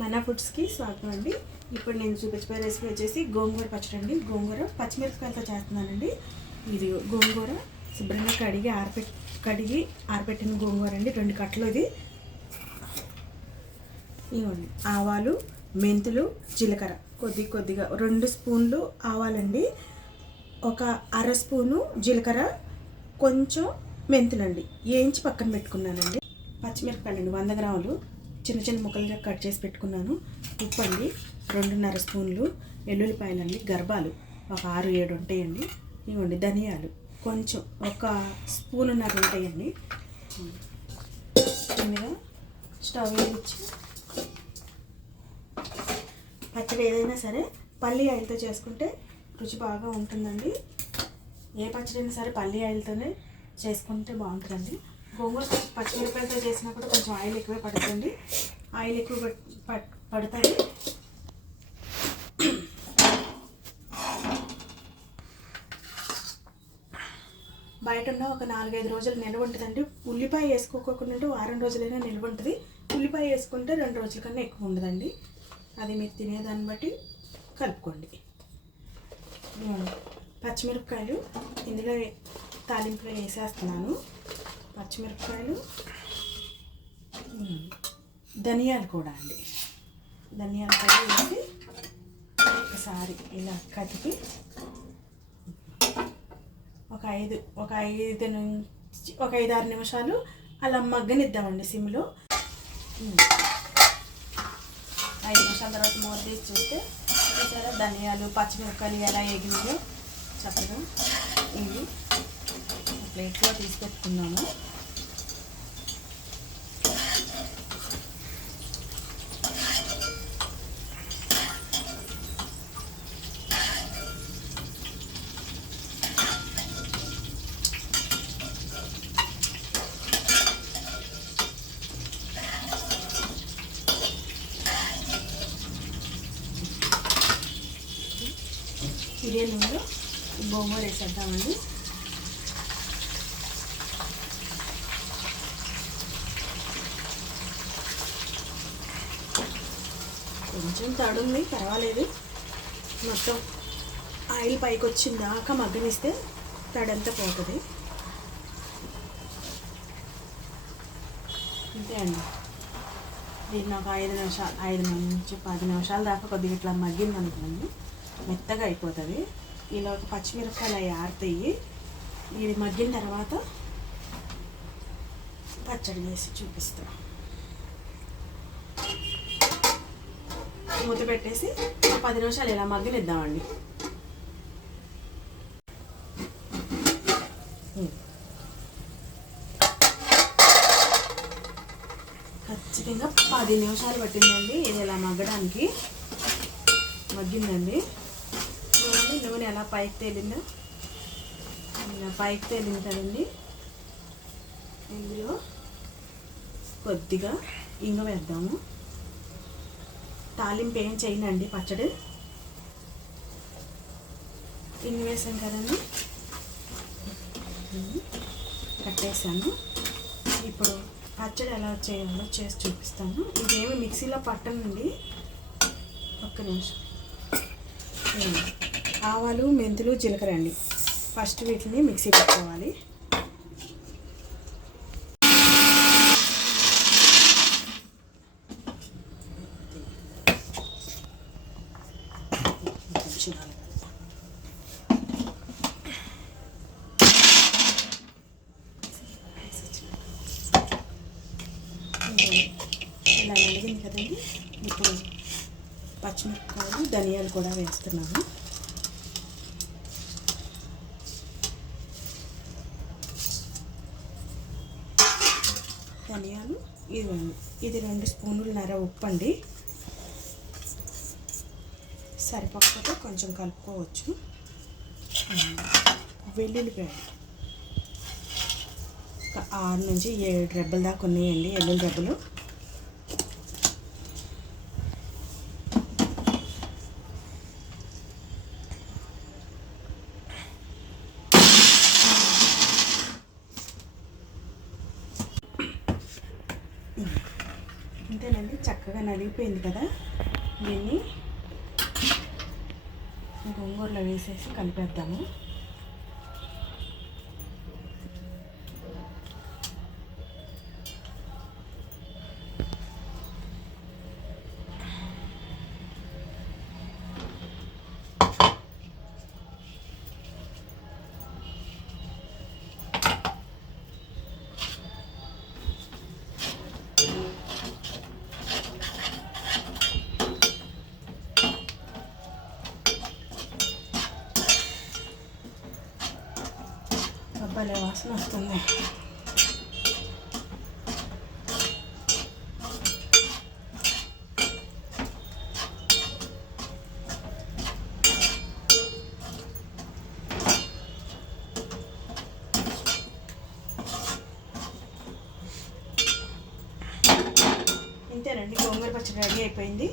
మన ఫుడ్స్కి స్వాగతం అండి. ఇప్పుడు నేను చూపించే రెసిపీ వచ్చేసి గోంగూర పచ్చడి అండి. గోంగూర పచ్చిమిరపకాయలతో చేస్తున్నానండి. ఇది గోంగూర శుభ్రంగా కడిగి ఆరబెట్టిన గోంగూర అండి. 2 కట్టలు ఇది. ఇవ్వండి ఆవాలు, మెంతులు, జీలకర్ర కొద్దిగా 2 స్పూన్లు ఆవాలండి, ఒక అర స్పూను జీలకర్ర, కొంచెం మెంతులండి వేయించి పక్కన పెట్టుకున్నానండి. పచ్చిమిరపకాయలండి 100 గ్రాములు చిన్న ముక్కలుగా కట్ చేసి పెట్టుకున్నాను. ఉప్పు అండి 2.5 స్పూన్లు, ఎల్లుల్లిపాయలండి గర్భాలు ఒక 6-7 ఉంటాయండి. ఇవ్వండి ధనియాలు కొంచెం ఒక స్పూనున్నర ఉంటాయండి. చిన్నగా స్టవ్ వేయించి పచ్చడి ఏదైనా సరే పల్లి ఆయిల్తో చేసుకుంటే రుచి బాగా ఉంటుందండి. ఏ పచ్చడి అయినా సరే పల్లి ఆయిల్తోనే చేసుకుంటే బాగుంటుందండి. గోంగూర పచ్చిమిరపకాయలతో చేసినప్పుడు కొంచెం ఆయిల్ ఎక్కువే పడుతుంది. ఆయిల్ ఎక్కువ పడుతుంది. బయట ఉన్న ఒక 4-5 రోజులు నిల్వ ఉంటుందండి. ఉల్లిపాయ వేసుకోకుండా వారం రోజులైనా నిల్వ ఉంటుంది. ఉల్లిపాయ వేసుకుంటే 2 రోజుల కన్నా ఎక్కువ ఉండదండి. అది మీరు తినేదాన్ని బట్టి కలుపుకోండి. పచ్చిమిరపకాయలు ఇందులో తాలింపులో వేసేస్తున్నాను. పచ్చిమిరపకాయలు, ధనియాలు కూడా అండి. ధనియాలు కూడా వేసి ఒకసారి ఇలా కదిపి ఒక 5-6 నిమిషాలు అలా మగ్గనిద్దామండి సిమ్లో. 5 నిమిషాల తర్వాత మూత తీసి చూస్తే సరే ధనియాలు పచ్చిమిరపకాయలు ఎలా వేగినాయో చక్కగా ఇవి ప్లేట్లో తీసి పెట్టుకున్నాము. ఇదే నూనెలో గోంగూర వేసేద్దామండి. కొంచెం తడుంది, పర్వాలేదు. మొత్తం ఆయిల్ పైకి వచ్చిందాకా మగ్గనిస్తే తడంతా పోతుంది. అంతే అండి. దీన్ని ఒక 5 నుంచి 10 నిమిషాల దాకా కొద్దిగా ఇట్లా మగ్గింది అనుకోండి, మెత్తగా అయిపోతుంది. ఇలా ఒక పచ్చిమిరపకాయలు అవి ఆరుతాయి. ఇది మగ్గిన తర్వాత పచ్చడి వేసి చూపిస్తాం. మూత పెట్టేసి 10 నిమిషాలు ఇలా మగ్గనిద్దామండి. ఖచ్చితంగా 10 నిమిషాలు పట్టిందండి ఇది ఇలా మగ్గడానికి. మగ్గిందండి. నూనె ఎలా పైకి తేలిందో ఇలా పైకి తేలింది కదండి. ఇందులో కొద్దిగా ఇంగువ వేద్దాము. తాలింపు ఏం చేయనండి, పచ్చడి ఇంగువ వేసాం కదండి, కట్టేసాను. ఇప్పుడు పచ్చడి ఎలా చేయాలో చేసి చూపిస్తాను. ఇదేమి మిక్సీలో పట్టనండి. ఒక్క నిమిషం. ఆవాలు, మెంతులు, జీలకర్ర అండి. ఫస్ట్ వీటిని మిక్సీ పెట్టుకోవాలి. ఇలా నలిగింది కదండి. ఇప్పుడు పచ్చిమిరపకాయలు, ధనియాలు కూడా వేస్తున్నాను. ధనియాలు ఇది 2 స్పూన్లున్నర ఉప్పు అండి. సరిపోకపోతే కొంచెం కలుపుకోవచ్చు. వెల్లుల్లిపాయ 6 నుంచి 7 రెబ్బల దాకా ఉన్నాయండి, వెల్లుల్లి రెబ్బలు. ఇంతేనండి, చక్కగా నలిగిపోయింది కదా. దీన్ని గోంగూరలో వేసేసి కలిపేద్దాము. భలే వాసన వస్తుంది. ఇంతేనండి, గోంగూర పచ్చడి రెడీ అయిపోయింది.